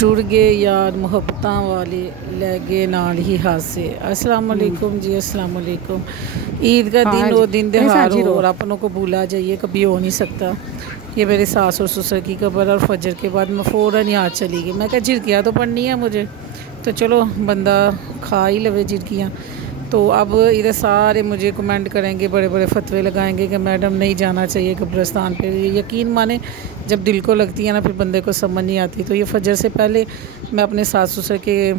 टुर गए यार मुहब्बतां वाले लै गए नाल ही हासे। अस्सलाम वालेकुम जी, अस्सलाम वालेकुम। ईद का दिन हाँ जी। और दिन नहीं त्योहार सांची हो रो। और अपनों को भूला जाइए कभी हो नहीं सकता। ये मेरे सास और ससुर की कब्र और फजर के बाद मैं फ़ौरन यहाँ चली गई। मैं कहा झिड़कियाँ तो पढ़नी है मुझे, तो चलो बंदा खा ही लवे झिड़कियाँ। तो अब इधर सारे मुझे कमेंट करेंगे, बड़े बड़े फतवे लगाएंगे कि मैडम नहीं जाना चाहिए कब्रिस्तान पे। यकीन माने जब दिल को लगती है ना फिर बंदे को समझ नहीं आती। तो ये फजर से पहले मैं अपने सास ससुर के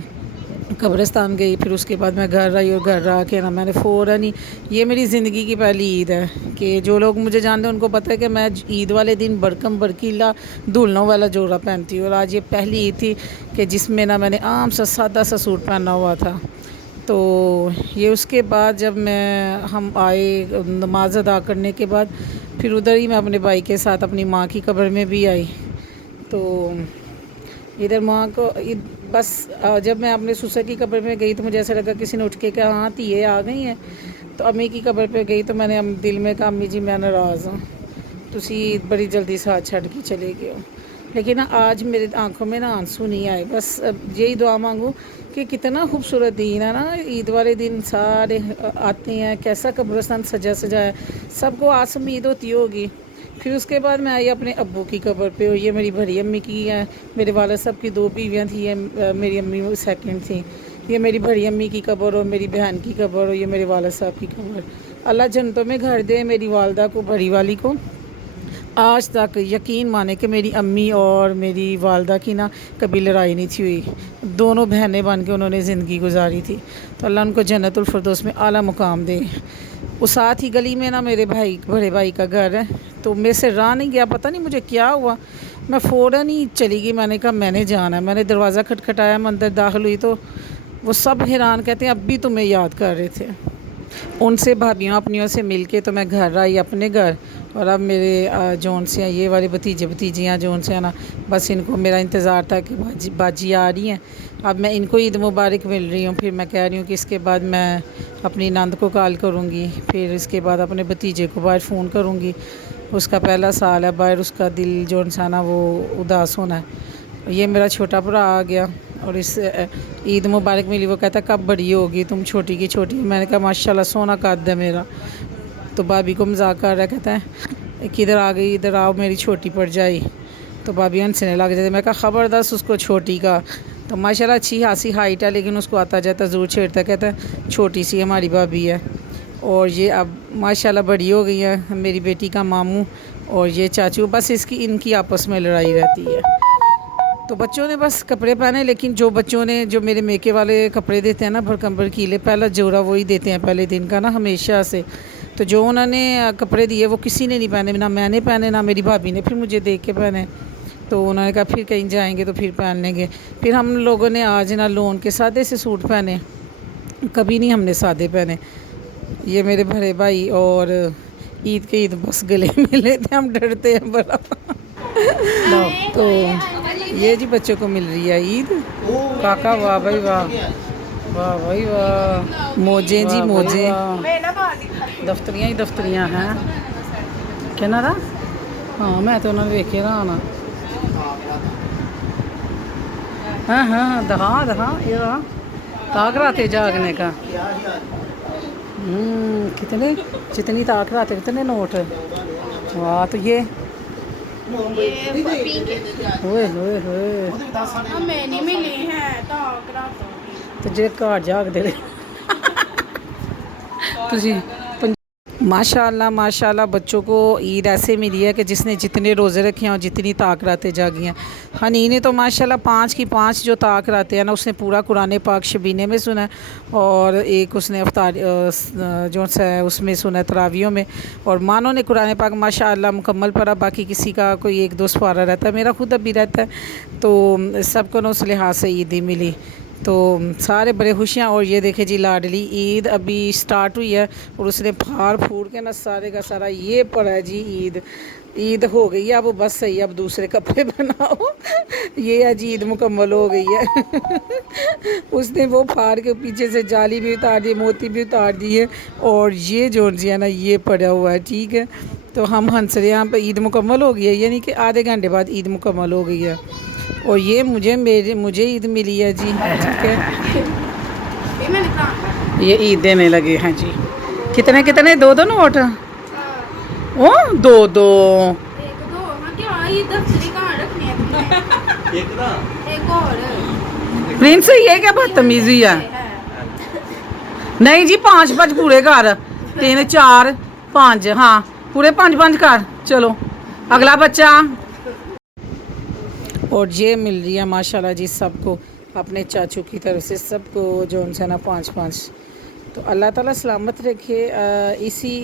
कब्रिस्तान गई, फिर उसके बाद मैं घर आई और घर आके ना मैंने फ़ौरन ही, ये मेरी ज़िंदगी की पहली ईद है कि जो लोग मुझे जानते हैं उनको पता है कि मैं ईद वाले दिन बरकम बरकीला दुल्हनों वाला जोड़ा पहनती हूँ। और आज ये पहली ईद थी कि जिसमें ना मैंने आम सा सादा सा सूट पहना हुआ था। तो ये उसके बाद जब हम आए नमाज़ अदा करने के बाद, फिर उधर ही मैं अपने भाई के साथ अपनी माँ की कब्र में भी आई। तो इधर माँ को बस जब मैं अपने ससुर की कब्र में गई तो मुझे ऐसा लगा किसी ने उठ के कहा हाँ धीए आ गई हैं। तो अम्मी की कब्र पे गई तो मैंने दिल में कहा अम्मी जी मैं नाराज़ हूँ, तुसी बड़ी जल्दी साथ छड़ के चले गए हो। लेकिन ना आज मेरे आंखों में ना आंसू नहीं आए। बस अब यही दुआ मांगू कि कितना खूबसूरत दिन है ना। ईद वाले दिन सारे आते हैं, कैसा कब्रिस्तान सजा सजा है, सबको आस उम्मीद होती होगी। फिर उसके बाद मैं आई अपने अब्बू की कब्र पे, और ये मेरी बड़ी अम्मी की है। मेरे वाला साहब की दो बीवियाँ थी, मेरी अम्मी वो सेकंड थी। ये मेरी बड़ी अम्मी की कब्र और मेरी बहन की कब्र, और ये मेरे वाला साहब की कब्र। अल्लाह जन्नतों में घर दे मेरी वालदा को, बड़ी वाली को। आज तक यकीन माने कि मेरी अम्मी और मेरी वालदा की ना कभी लड़ाई नहीं थी हुई। दोनों बहनें बन के उन्होंने ज़िंदगी गुजारी थी। तो अल्लाह उनको जन्नतुल फिरदौस में आला मुकाम दे। वो साथ ही गली में ना मेरे भाई बड़े भाई का घर है। तो मेरे से रहा नहीं गया, पता नहीं मुझे क्या हुआ, मैं फ़ौरन ही चली गई। मैंने कहा मैंने जाना है। मैंने दरवाज़ा खटखटाया, मैं अंदर दाखिल हुई तो वो सब हैरान, कहते हैं अब भी तुम्हें याद कर रहे थे। उनसे भाभियों अपनियों से मिल के तो मैं घर आई अपने घर। और अब मेरे जौन से हैं ये वाले भतीजे भतीजियाँ जौन से हैं ना, बस इनको मेरा इंतज़ार था कि बाजी बाजी आ रही हैं। अब मैं इनको ईद मुबारक मिल रही हूँ, फिर मैं कह रही हूँ कि इसके बाद मैं अपनी नंद को कॉल करूँगी, फिर इसके बाद अपने भतीजे को बाहर फ़ोन करूँगी। उसका पहला साल है बाहर, उसका दिल जौन सा ना वो उदास होना है। ये मेरा छोटा भरा आ गया और इस ईद मुबारक मिली। वो कहता कब बड़ी होगी तुम, छोटी की छोटी। मैंने कहा माशाल्लाह सोना कद है मेरा। तो भाभी को मजाक कर रहा, कहता है किधर आ गई, इधर आओ मेरी छोटी पड़ जाए। तो भाभी हंसने लग जाते। मैं कहा ख़बरदार उसको छोटी का। तो माशाल्लाह अच्छी खासी हाइट है, लेकिन उसको आता जाता ज़रूर छेड़ता, कहता है छोटी सी हमारी भाभी है। और ये अब माशाल्लाह बड़ी हो गई है, मेरी बेटी का मामू और ये चाचू। बस इसकी इनकी आपस में लड़ाई रहती है। तो बच्चों ने बस कपड़े पहने, लेकिन जो बच्चों ने जो मेरे मेके वाले कपड़े देते हैं ना भरकम भड़कीले, पहला जोड़ा वही देते हैं पहले दिन का ना हमेशा से। तो जो उन्होंने कपड़े दिए वो किसी ने नहीं पहने, ना मैंने पहने ना मेरी भाभी ने फिर मुझे देख के पहने। तो उन्होंने कहा फिर कहीं जाएंगे तो फिर पहन लेंगे। फिर हम लोगों ने आज ना लोन के सादे से सूट पहने, कभी नहीं हमने सादे पहने। ये मेरे बड़े भाई और ईद के ईद बस गले मिले थे, हम डरते हैं बड़ा। तो ये जी बच्चों को मिल रही है ईद। काका वाह भाई वाह, वाह भाई वाह, मौजे जी मौजे। दफ्तरियाँ ही दफ्तरियाँ हैं कहना रहा। हाँ मैं तो उन्होंने देखे रहा ना। हाँ हाँ दहा दहा ये रहा ताक राते जागने का। कितने जितनी ताक राते कितने नोट। वाह तो ये ओए होए होए हमें नहीं मिली है तो जे घर जागदे रहे तुसी। माशाल्लाह माशाल्लाह बच्चों को ईद ऐसे मिली है कि जिसने जितने रोज़े रखे हैं और जितनी ताक रातें जागी हैं। हनी ने तो माशाल्लाह 5 की 5 जो ताक रातें हैं ना उसने पूरा कुरान पाक शबीने में सुना है, और एक उसने अफ्तार जो है उसमें सुना है तरावियों में। और मानो ने कुरान पाक माशाल्लाह मुकम्मल पढ़ा, बाकी किसी का कोई एक दो सपारा रहता है, मेरा खुद अभी रहता है। तो सबको ना उस लिहाज से ईद ही मिली। तो सारे बड़े खुशियाँ। और ये देखे जी लाडली ईद अभी स्टार्ट हुई है और उसने फाड़ फूड़ के ना सारे का सारा ये पड़ा है जी ईद। ईद हो गई है अब बस सही, अब दूसरे कपड़े बनाओ। ये है जी ईद मुकम्मल हो गई है। उसने वो फाड़ के पीछे से जाली भी उतार दी, मोती भी उतार दिए, और ये जो है ना ये पड़ा हुआ है। ठीक है तो हम हंस रहे हैं यहाँ पर ईद मुकम्मल हो गई है, यानी कि आधे घंटे बाद ईद मुकम्मल हो गई है। और ये मुझे ईद मिली है जी, ठीक है। ये मैंने कहा ये ईद देने लगे हैं जी। कितने कितने? 2 नोट। ओ 2 एक दो हाँ क्या ये दफ्तरी कहाँ रखनी है तुमने एक और प्रिंस ये क्या बदतमीजी है? नहीं जी 5 पूरे कर, 3 4 5, हाँ पूरे 5 कर। चलो अगला बच्चा। और ये मिल रही है माशाल्लाह जी सबको, अपने चाचू की तरफ से सबको जो उनसे ना 5। तो अल्लाह ताला सलामत रखे। इसी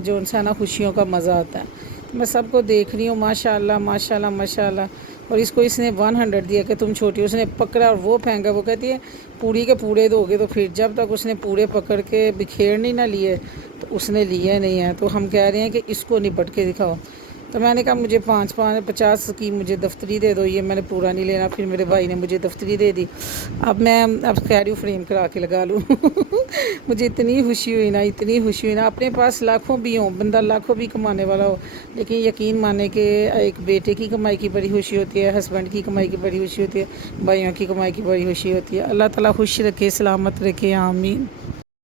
जो उनसे ना खुशियों का मज़ा आता है। तो मैं सबको देख रही हूँ माशाल्लाह माशाल्लाह माशाल्लाह। और इसको इसने 100 दिया कि तुम छोटी, उसने पकड़ा और वो फेंका। वो कहती है पूरी के पूरे दोगे। तो फिर जब तक उसने पूरे पकड़ के बिखेर नहीं ना लिए तो उसने लिए नहीं है। तो हम कह रहे हैं कि इसको निपट के दिखाओ। तो मैंने कहा मुझे 50 की मुझे दफ्तरी दे दो, ये मैंने पूरा नहीं लेना। फिर मेरे भाई ने मुझे दफ्तरी दे दी। अब मैं कह रही हूँ फ्रेम करा के लगा लूँ। मुझे इतनी खुशी हुई ना, इतनी खुशी हुई ना। अपने पास लाखों भी हों, बंदा लाखों भी कमाने वाला हो, लेकिन यकीन माने कि एक बेटे की कमाई की बड़ी खुशी होती है, हस्बैंड की कमाई की बड़ी खुशी होती है, भाइयों की कमाई की बड़ी खुशी होती है। अल्लाह ताला खुश रखे, सलामत रखे, आमीन।